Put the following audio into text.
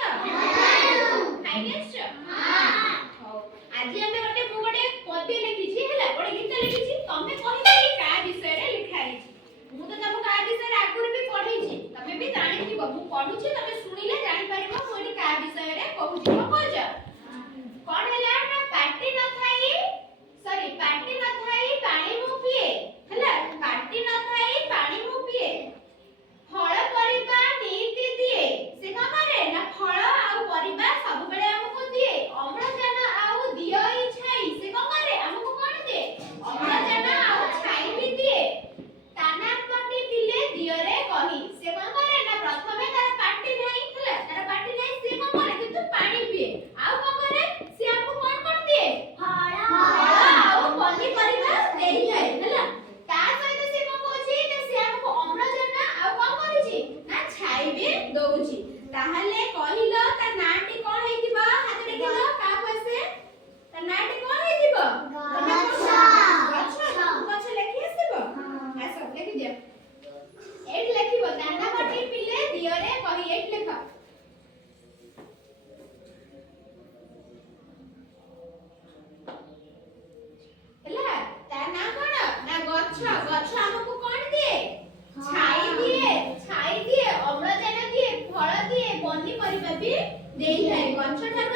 ଖାଇକି ଆସିଛ? ହଉ ଆଜି ଆମେ ଗୋଟେ ମୁଁ ଗୋଟେ ପଦ୍ୟ ଲେଖିଛି ହେଲା ଗୋଟେ ଗୀତ ଲେଖିଛି ତମେ କହିବ କି କା ବିଷୟରେ ଲେଖା ହେଇଛି। ମୁଁ ତ ତମକୁ କା ବିଷୟରେ ଆଗରୁ ବି ପଢେଇଛି ତମେ ବି ଜାଣିଥିବ ମୁଁ ପଢୁଛି ତମେ ଶୁଣିଲେ ଜାଣିପାରିବ ମୁଁ ଏଠି କା ବିଷୟରେ କହୁଛି। କଣ କହୁଛ? କଣ ହେଲା ନା ପାଟି ନଥାଇ ପାଣି ମୁଁ ପିଏ ହେଲା ପାଟି ନଥାଇ ପାଣି ମୁଁ ପିଏ ଫଳ ପରିବା ନୀତି ଦିଏ ସେ କଣ କରେ ନା ଫଳ ଆଉ ପରିବା ସବୁବେଳେ ଆମକୁ ଦିଏ ଅମ୍ଳଜାନ ଆଉ ଦିଅଇ ଛାଇ ସେ କଣ କରେ ଆମକୁ କଣ ଦିଏ ଅମ୍ଳଜାନ ଆଉ ଛାଇ ବି ଦିଏ ତାନା ପାଟି ପିଲେ ଦିଅରେ କହି ସେ କଣ କରେ ନା ପ୍ରଥମେ ତାର ପାଟି ନାହିଁ ହେଲା ତାର ପାଟି ନାହିଁ ସେ କଣ କରେ କିନ୍ତୁ ପାଣି ପିଏ ଆଉ କଣ କରେ ସେ ଆମକୁ କଣ ଦିଏ ଫଳ ଆଉ ପନିପରିବା ଦେଇଥାଏ ହେଲା ତା ସହିତ ସେ କଣ କହୁଛି ନା ସେ ଆମକୁ ଅମ୍ଳଜାନ ଆଉ କଣ କରୁଛି ନା ଛାଇ ବି ଦଉଛି। ତାହେଲେ କହିଲ ତା ନାଁଟି କଣ ହେଇଥିବ ହାତ ଦେଖିଲ କାହାକୁ ଆସେ ତା ନାଁଟି କଣ ହେଇଥିବ ଗଛ ଲେଖି ଆସିବ ଆସ ଲେଖି ଦିଅ ଏଇଠି ଲେଖିବ ଦାନା ପାଟି ପିଲେ ଦିଅରେ କହି ଏଇଠି ଲେଖ ହେଲା ତା ନାଁ କଣ ନା ଗଛ ଗଛ ଆମକୁ କଣ ଦିଏ ଛାଇ ଦିଏ ଅମ୍ଳଜାନ ଦିଏ ଫଳ ଦିଏ ପନିପରିବା ବି ଦେଇଥାଏ ଗଛ ଠାରୁ